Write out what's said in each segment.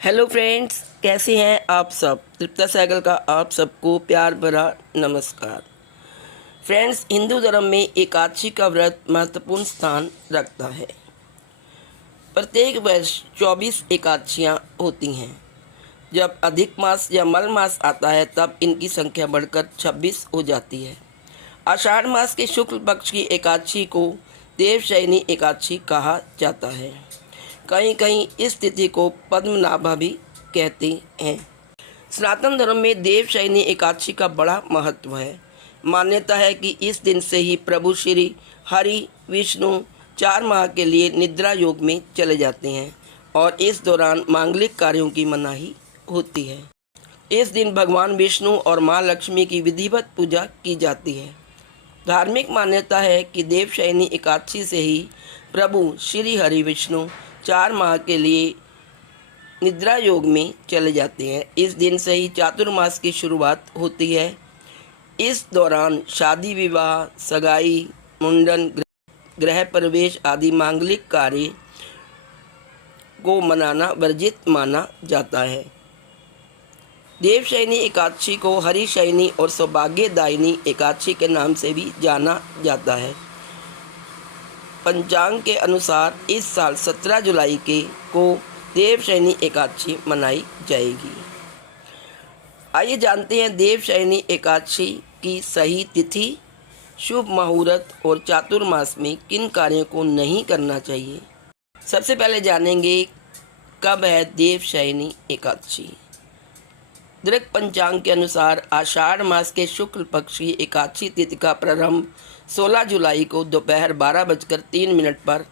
Hello friends, कैसे हैं आप सब। तृप्ता साइकिल का आप सबको प्यार भरा नमस्कार। फ्रेंड्स, हिंदू धर्म में एकादशी का व्रत महत्वपूर्ण स्थान रखता है। प्रत्येक वर्ष 24 एकादशियाँ होती हैं। जब अधिक मास या मल मास आता है तब इनकी संख्या बढ़कर 26 हो जाती है। आषाढ़ मास के शुक्ल पक्ष की एकादशी को देवशयनी एकादशी कहा जाता है। कहीं कहीं इस तिथि को पद्मनाभा भी कहते हैं। सनातन धर्म में देवशयनी एकादशी का बड़ा महत्व है। मान्यता है कि इस दिन से ही प्रभु श्री हरि विष्णु 4 माह के लिए निद्रा योग में चले जाते हैं और इस दौरान मांगलिक कार्यों की मनाही होती है। इस दिन भगवान विष्णु और माँ लक्ष्मी की विधिवत पूजा की जाती है। धार्मिक मान्यता है कि देवशयनी एकादशी से ही प्रभु श्री हरि विष्णु 4 माह के लिए निद्रा योग में चले जाते हैं। इस दिन से ही चातुर्मास की शुरुआत होती है। इस दौरान शादी विवाह, सगाई, मुंडन, गृह प्रवेश आदि मांगलिक कार्य को मनाना वर्जित माना जाता है। देवशयनी एकादशी को हरिशयनी और सौभाग्यदायिनी एकादशी के नाम से भी जाना जाता है। पंचांग के अनुसार इस साल 17 जुलाई को देवशयनी एकादशी मनाई जाएगी। आइए जानते हैं देवशयनी एकादशी की सही तिथि, शुभ मुहूर्त और चातुर्मास में किन कार्यों को नहीं करना चाहिए। सबसे पहले जानेंगे कब है देवशयनी एकादशी। दृक पंचांग के अनुसार आषाढ़ मास के शुक्ल पक्ष की एकादशी तिथि का प्रारंभ 16 जुलाई को दोपहर 12:03 पर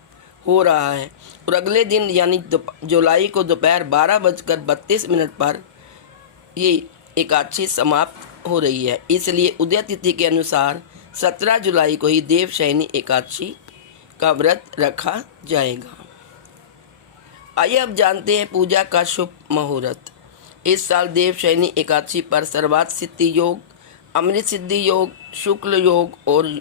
हो रहा है और अगले दिन यानी जुलाई को दोपहर 12:32 पर ये एकादशी समाप्त हो रही है। इसलिए उदय तिथि के अनुसार 17 जुलाई को ही देवशयनी एकादशी का व्रत रखा जाएगा। आइए अब जानते हैं पूजा का शुभ मुहूर्त। इस साल देवशयनी एकादशी पर सर्वार्थ सिद्धि योग, अमृत सिद्धि योग, शुक्ल योग और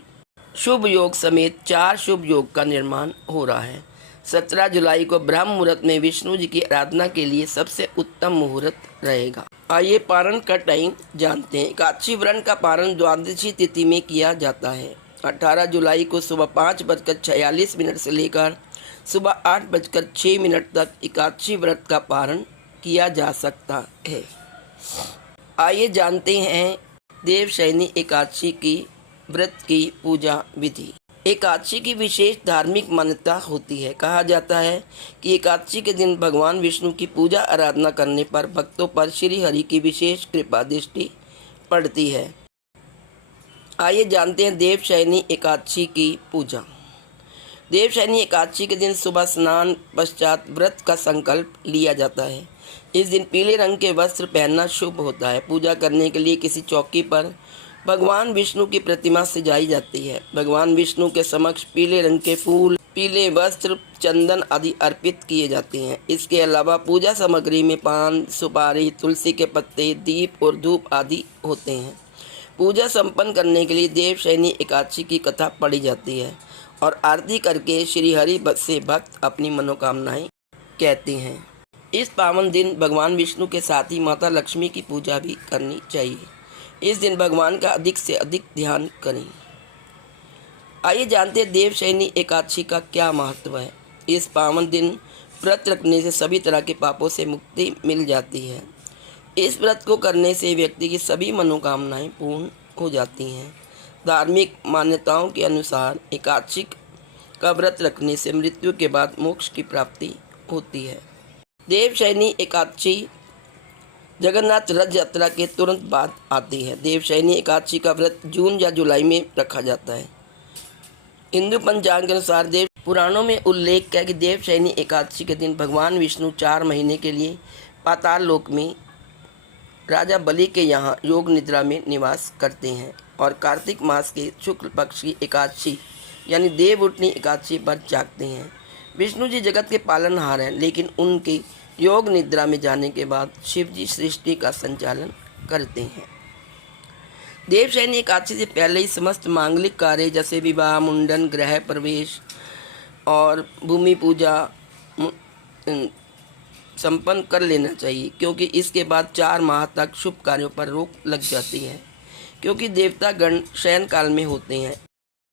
शुभ योग समेत 4 शुभ योग का निर्माण हो रहा है। 17 जुलाई को ब्रह्म मुहूर्त में विष्णु जी की आराधना के लिए सबसे उत्तम मुहूर्त रहेगा। आइए पारण का टाइम जानते हैं। एकादशी व्रत का पारण द्वादशी तिथि में किया जाता है। 18 जुलाई को सुबह 5:46 से लेकर सुबह 8:06 तक एकादशी व्रत का पारण किया जा सकता है। आइए जानते हैं देवशयनी एकादशी की व्रत की पूजा विधि। एकादशी की विशेष धार्मिक मान्यता होती है। कहा जाता है कि एकादशी के दिन भगवान विष्णु की पूजा आराधना करने पर भक्तों पर श्री हरि की विशेष कृपा दृष्टि पड़ती है। आइए जानते हैं देवशयनी एकादशी की पूजा। देवशयनी एकादशी के दिन सुबह स्नान पश्चात व्रत का संकल्प लिया जाता है। इस दिन पीले रंग के वस्त्र पहनना शुभ होता है। पूजा करने के लिए किसी चौकी पर भगवान विष्णु की प्रतिमा सजाई जाती है। भगवान विष्णु के समक्ष पीले रंग के फूल, पीले वस्त्र, चंदन आदि अर्पित किए जाते हैं। इसके अलावा पूजा सामग्री में पान, सुपारी, तुलसी के पत्ते, दीप और धूप आदि होते हैं। पूजा संपन्न करने के लिए देवशयनी एकादशी की कथा पढ़ी जाती है और आरती करके श्री हरि से भक्त अपनी मनोकामनाएं कहते हैं। इस पावन दिन भगवान विष्णु के साथ ही माता लक्ष्मी की पूजा भी करनी चाहिए। इस दिन भगवान का अधिक से अधिक ध्यान करें। आइए जानते हैं देवशयनी एकादशी का क्या महत्व है। इस पावन दिन व्रत रखने से सभी तरह के पापों से मुक्ति मिल जाती है। इस व्रत को करने से व्यक्ति की सभी मनोकामनाएं पूर्ण हो जाती हैं। धार्मिक मान्यताओं के अनुसार एकादशी का व्रत रखने से मृत्यु के बाद मोक्ष की प्राप्ति होती है। देवशयनी एकादशी जगन्नाथ रथ यात्रा के तुरंत बाद आती है। देवशयनी एकादशी का व्रत जून या जुलाई में रखा जाता है। हिंदू पंचांग के अनुसार देव पुराणों में उल्लेख है कि देवशयनी एकादशी के दिन भगवान विष्णु 4 महीने के लिए पाताल लोक में राजा बलि के यहाँ योग निद्रा में निवास करते हैं और कार्तिक मास के शुक्ल पक्ष की एकादशी यानी देवउठनी एकादशी पर जागते हैं। विष्णु जी जगत के पालनहार हैं, लेकिन उनके योग निद्रा में जाने के बाद शिव जी सृष्टि का संचालन करते हैं। देवशयनी एकादशी से पहले ही समस्त मांगलिक कार्य जैसे विवाह, मुंडन, गृह प्रवेश और भूमि पूजा संपन्न कर लेना चाहिए, क्योंकि इसके बाद 4 माह तक शुभ कार्यों पर रोक लग जाती है, क्योंकि देवता गण शयन काल में होते हैं।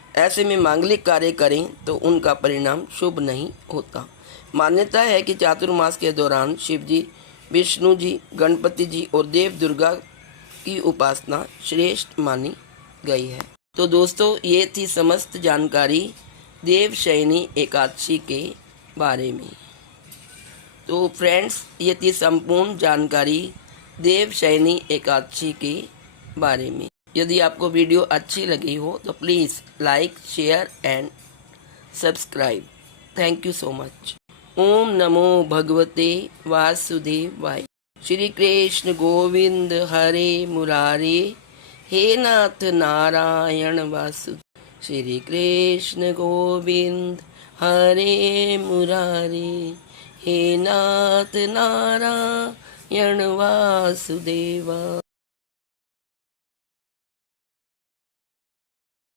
ऐसे में मांगलिक कार्य करें तो उनका परिणाम शुभ नहीं होता। मान्यता है कि चातुर्मास के दौरान शिव जी, विष्णु जी, गणपति जी और देव दुर्गा की उपासना श्रेष्ठ मानी गई है। तो दोस्तों, ये थी समस्त जानकारी देवशयनी एकादशी के बारे में। तो फ्रेंड्स, ये थी संपूर्ण जानकारी देवशयनी एकादशी के बारे में। यदि आपको वीडियो अच्छी लगी हो तो please like, share and subscribe. Thank you so much. ओम नमो भगवते वासुदेवाय। श्री कृष्ण गोविंद हरे मुरारे, हे नाथ नारायण वासुदेव। श्री कृष्ण गोविंद हरे मुरारे, हे नाथ नारायण वासुदेवा।